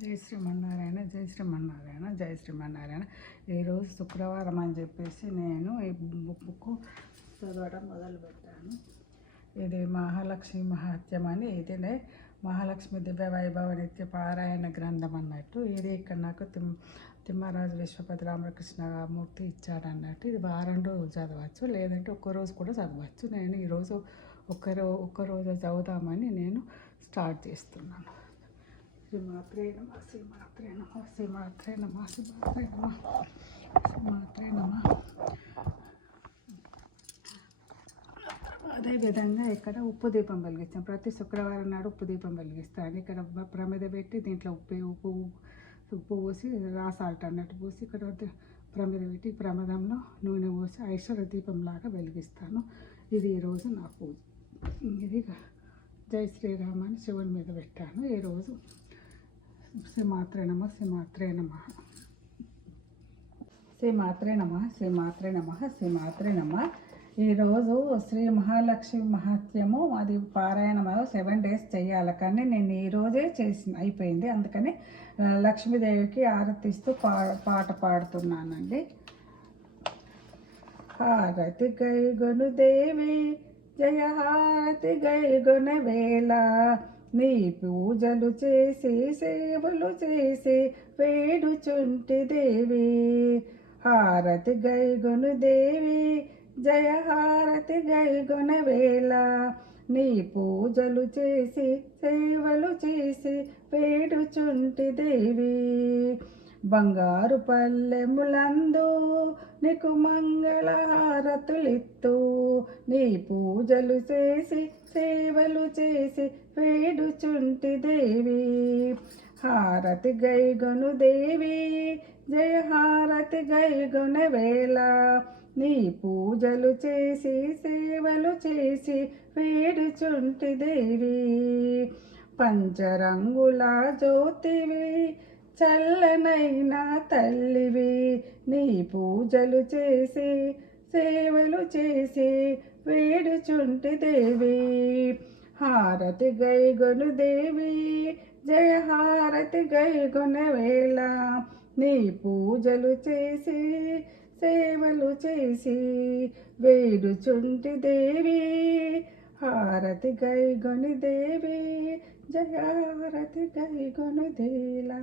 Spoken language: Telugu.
జై శ్రీమన్నారాయణ, జై శ్రీమన్నారాయణ, జై శ్రీమన్నారాయణ. ఈరోజు శుక్రవారం అని చెప్పేసి నేను ఈ బుక్ చదవడం మొదలుపెట్టాను. ఇది మహాలక్ష్మి మహాత్యం అని, ఇదే మహాలక్ష్మి దివ్య వైభవ నిత్య పారాయణ గ్రంథం అన్నట్టు. ఇది ఇక్కడ నాకు తిమ్మరాజు విశ్వపతి రామకృష్ణ మూర్తి ఇచ్చాడన్నట్టు. ఇది వారం రోజులు చదవచ్చు, లేదంటే ఒక్కరోజు కూడా చదవచ్చు. నేను ఈరోజు ఒక్కరోజు చదువుదామని నేను స్టార్ట్ చేస్తున్నాను. శ్రీమాత్రే నమః, శ్రీమాత్రే నమః, శ్రీమాత్రే నమః, శ్రీమాత్రే నమః, శ్రీమాత్రే నమః. అదేవిధంగా ఇక్కడ ఉప్పు దీపం వెలిగిస్తాం. ప్రతి శుక్రవారం నాడు ఉప్పు దీపం వెలిగిస్తాను. ఇక్కడ ప్రమిద పెట్టి దీంట్లో ఉప్పు పోసి రాసాల్ట్ అన్నట్టు పోసి ఇక్కడ ప్రమిద పెట్టి ప్రమదంలో నూనె పోసి ఐశ్వర్య దీపంలాగా వెలిగిస్తాను. ఇది ఈరోజు నా పూజ. ఇది జై శ్రీరామ్ అని శివుని మీద పెట్టాను ఈరోజు. శ్రీమాత్రే నమః, శ్రీమాత్రే నమః, శ్రీమాత్రే నమః, శ్రీమాత్రే నమః, శ్రీమాత్రే నమః. ఈరోజు శ్రీ మహాలక్ష్మి మహాత్యము అది పారాయణం 7 days చేయాలి, కానీ నేను ఈరోజే అయిపోయింది. అందుకని లక్ష్మీదేవికి ఆరతిస్తూ పాట పాడుతున్నానండి. హారతి గైగొను దేవి జయ హారతి గైగొన వేళ, నీ పూజలు చేసి సేవలు చేసి వేడుచుంటి దేవి. హారతి గైగొను దేవి జయ హారతి గైగొన వేళ, నీ పూజలు చేసి సేవలు చేసి వేడుచుంటి దేవి. బంగారు పల్లెములందు నీకు మంగళ హారతులిత్తు, నీ పూజలు చేసి సేవలు చేసి వేడుచుంటి దేవి. హారతి గైగొను దేవి జయ హారతి గైగొన వేళ, నీ పూజలు చేసి సేవలు చేసి వేడుచుంటి దేవి. పంచరంగుల జ్యోతివి చల్లనైన తల్లివి, నీ పూజలు చేసి సేవలు చేసి వేడుచుంటి దేవి. హారతి గైగొను దేవి జయ హారతి గైగొన వేళ, నీ పూజలు చేసి సేవలు చేసి వేడుచుంటి దేవి. హారతి గైగొని దేవి జయ హారతి గైగొను దేలా.